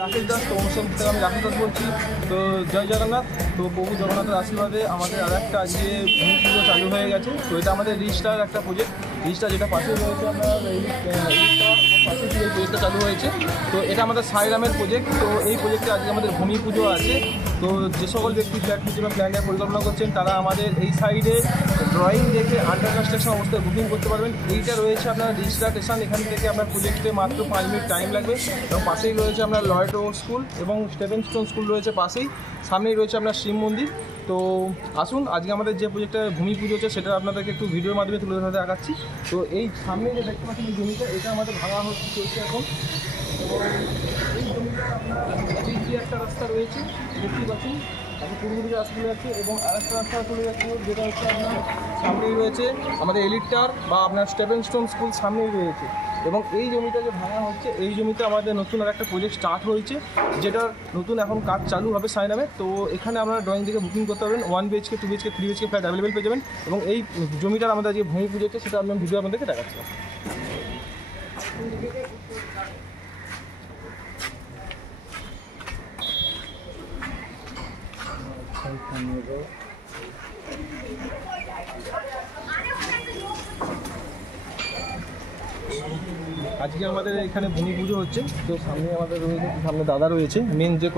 রাকেশ দাস, তো অনুষ্ঠান থেকে আমি রাকেশ দাস বলছি। তো জয় জগন্নাথ। তো প্রভু জগন্নাথের আশীর্বাদে আমাদের আর একটা আজকে ভূমি পুজো চালু হয়ে গেছে। তো এটা আমাদের রিস্টার একটা প্রজেক্ট, রিস্টার যেটা পাশে রয়েছে, আমরা পাশে এই প্রজেক্টটা চালু হয়েছে। তো এটা আমাদের সাইরামের প্রজেক্ট। তো এই প্রজেক্টে আজকে আমাদের ভূমি পুজো আছে। তো যে সকল ব্যক্তি ফ্ল্যাট নিতে বা প্ল্যানের পরিকল্পনা করছেন তারা আমাদের এই সাইডে ড্রয়িং দেখে আন্ডার কনস্ট্রাকশন অবস্থায় বুকিং করতে পারবেন। এইটা রয়েছে আপনার রিস্টার স্টেশন, এখান থেকে আপনার প্রজেক্টে মাত্র 5 মিনিট টাইম লাগবে। এবং পাশেই রয়েছে আপনার লয়েড স্কুল এবং স্টেভেনস্টোন স্কুল রয়েছে পাশেই, সামনেই রয়েছে আপনার শিব মন্দির। তো আসুন, আজকে আমাদের যে প্রজেক্টে ভূমি পুজো হচ্ছে সেটা আপনাদেরকে একটু ভিডিওর মাধ্যমে তুলে ধরে দেখাচ্ছি। তো এই সামনে যে দেখতে পাচ্ছেন এই জমিটা, এটা আমাদের ভাঙা চলছে এখন। এবং এই জমিটা আপনার এই যে একটা রাস্তা রয়েছে দেখতেই পাচ্ছেন, এখন পূর্ব দিকে রাস্তা চলে যাচ্ছে এবং আরেকটা রাস্তা চলে যাচ্ছে যেটা হচ্ছে আপনার সামনেই রয়েছে আমাদের এলিটার বা আপনার স্টেভেনস্টোন স্কুল সামনেই রয়েছে। এবং এই জমিটা যে ভাঙা হচ্ছে, এই জমিতে আমাদের নতুন আর একটা প্রজেক্ট স্টার্ট হয়েছে, যেটার নতুন এখন কাজ চালু হবে সাইনামে। তো এখানে আপনারা ড্রয়িং থেকে বুকিং করতে পারবেন। 1 BHK 2 BHK 3 BHK flat available পেয়ে যাবেন। এবং এই জমিটার আমাদের যে ভূমি পুজো হচ্ছে সেটা আমি ভিডিও আপনাদেরকে দেখাচ্ছি। আজকে আমাদের এখানে ভূমি পুজো হচ্ছে। তো সামনে আমাদের রয়েছে, সামনে দাদা রয়েছে, মেন যে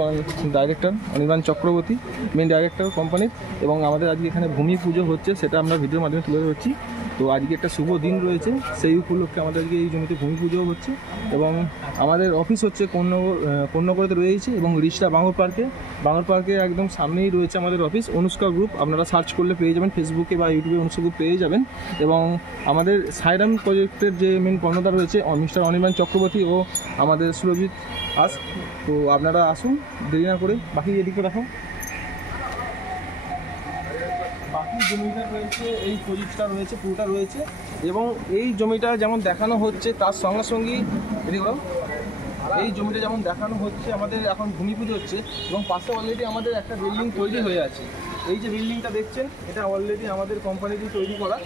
director Anirban Chakraborty, main director কোম্পানির। এবং আমাদের আজকে এখানে ভূমি পুজো হচ্ছে, সেটা আমরা ভিডিওর মাধ্যমে তুলে ধরছি। তো আজকে একটা শুভ দিন রয়েছে, সেই উপলক্ষে আমাদের আজকে এই জমিতে ভূমি পুজো হচ্ছে। এবং আমাদের অফিস হচ্ছে কোন্নগরেতে রয়েছে এবং রিষ্টা বাঙুর পার্কে একদম সামনেই রয়েছে আমাদের অফিস, অনুষ্কা গ্রুপ। আপনারা সার্চ করলে পেয়ে যাবেন, ফেসবুকে বা ইউটিউবে অনুষ্কা গ্রুপ পেয়ে যাবেন। এবং আমাদের সাইরাম প্রজেক্টের যে মেন কর্ণধার রয়েছে মিস্টার অনির্বাণ চক্রবর্তী ও আমাদের সুরজিৎ আস। তো আপনারা আসুন, দেরি না করে। বাকি এদিকে রাখো, বাকি জমিটা রয়েছে, এই প্রজেক্টটা রয়েছে, পুরোটা রয়েছে। এবং এই জমিটা যেমন দেখানো হচ্ছে তার সঙ্গে সঙ্গেই এই জমিটা যেমন দেখানো হচ্ছে, আমাদের এখন ভূমি পুজো হচ্ছে এবং পাশে অলরেডি আমাদের একটা বিল্ডিং তৈরি হয়ে আছে। এই যে বিল্ডিংটা দেখছেন, এটা অলরেডি আমাদের কোম্পানিরই তৈরি করা।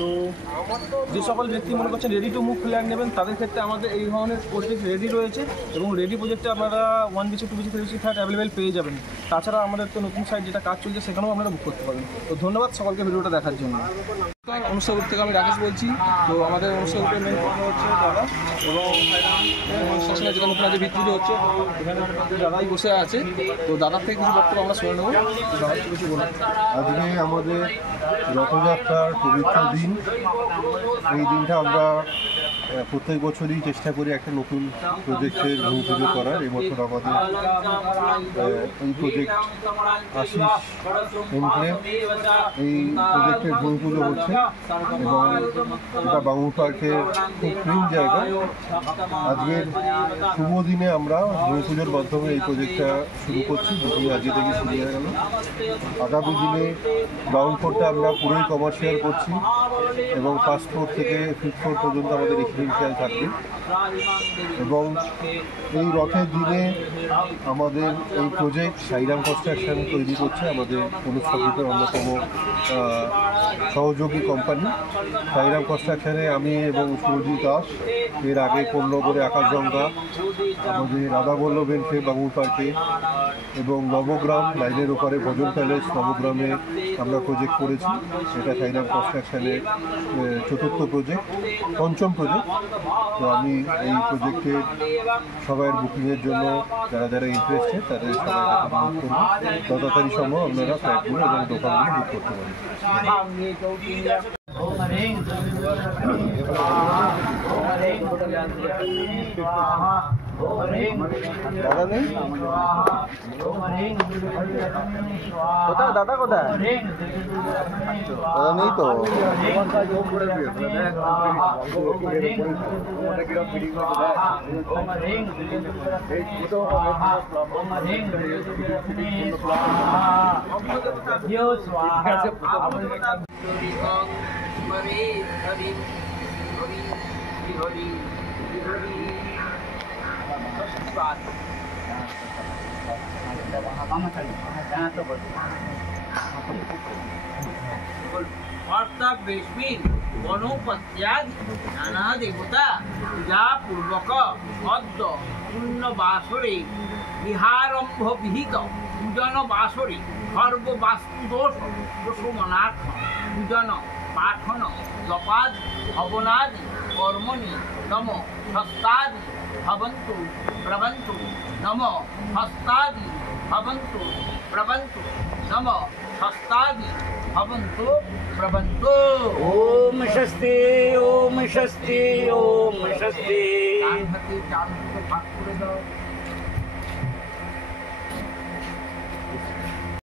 তো যে সকল ব্যক্তি মনে করছেন রেডি টু মুভ ফ্ল্যাট নেবেন, তাদের ক্ষেত্রে আমাদের এই ধরনের প্রজেক্ট রেডি রয়েছে। এবং রেডি প্রজেক্টে আপনারা 1 BHK 2 BHK 3 BHK flat available পেয়ে যাবেন। তাছাড়া আমাদের তো নতুন সাইট যেটা কাজ চলছে, সেখানেও আপনারা বুক করতে পারেন। তো ধন্যবাদ সকলকে ভিডিওটা দেখার জন্য। অনুষ্ঠান গ্রুপ থেকে আমি রাকেশ বলছি। তো আমাদের অনুষ্ঠান গ্রুপের মেন কথা হচ্ছে দাদা, এবং কনস্ট্রাকশনের যেটা নতুন আজকে ভিত্তি হচ্ছে, এখানে দাদাই বসে আছে। তো দাদার থেকে কিছু বক্তব্য আমরা শুনে নেব। দাদা কিছু বলুন। আজকে আমাদের রথযাত্রার পবিত্র দিন। এই দিনটা আমরা প্রত্যেক বছরই চেষ্টা করি একটা নতুন প্রজেক্টের ভূমি পুজো করার। এবছর আমাদের এই প্রজেক্ট আশিস এনক্লেভ, এই প্রজেক্টের ভূমি পুজো হচ্ছে। এবং এটা বাঙুর পার্কের খুব ক্লিন জায়গা। আজকের শুভ দিনে আমরা ভূমি পুজোর মাধ্যমে এই প্রজেক্টটা শুরু করছি। বুকিং আজকে থেকে শুরু হয়ে গেল। আগামী দিনে গ্রাউন্ড ফ্লোরটা আমরা পুরোই কমার্শিয়াল করছি এবং ফার্স্ট ফ্লোর থেকে 5th ফ্লোর পর্যন্ত আমাদের রেসিডেন্সিয়াল থাকবে। এবং এই রথের দিনে আমাদের এই প্রজেক্ট সাইরাম কনস্ট্রাকশন তৈরি করছে, আমাদের অনুষ্কা গ্রুপের অন্যতম সহযোগী কোম্পানি। সাইরাম কনস্ট্রাকশনে আমি এবং সুরজিৎ দাস, এর আগে কোন্নগরে আকাশগঙ্গা, আমাদের রাধাবল্লভ এনক্লেভ বাঙুর পার্কে এবং নবগ্রাম লাইনের ওপারে ভজন প্যালেস নবগ্রামে আমরা প্রজেক্ট করেছি। এটা সাইরাম কনস্ট্রাকশনের 4th প্রজেক্ট, 5ম প্রজেক্ট। তো আমি এই প্রজেক্টের সবাইয়ের বুকিংয়ের জন্য যারা যারা ইন্টারেস্টেড তাদের সবাইকে অনুরোধ করব, যত তাড়াতাড়ি সম্ভব আপনারা ফ্ল্যাটগুলো এবং দোকানগুলো বুক করতে পারেন। দাদা নেই? কোথায় দাদা, কোথায় দাদা? নেই তো। Martha Bishmin গণপত্যাদি নানা দেবতা পূজা পূর্বক অদ্য পূর্ণ বাসরে বিহারম্ভ বিহিত পূজন বাসরে সর্ববাস্তু দোষ প্রশমনার্থ পূজন পাঠন জপাদি হবনাদি কর্মণি নম হস্তাদি ভবন্তু প্রবন্তু নম হস্তাদি ভবন্তু প্রবন্তু নম হস্তাদি ভবন্তু প্রবন্তু। ওম স্বস্তি ওম স্বস্তি ওম স্বস্তি। ডান হাতে ভাগ করে দাও।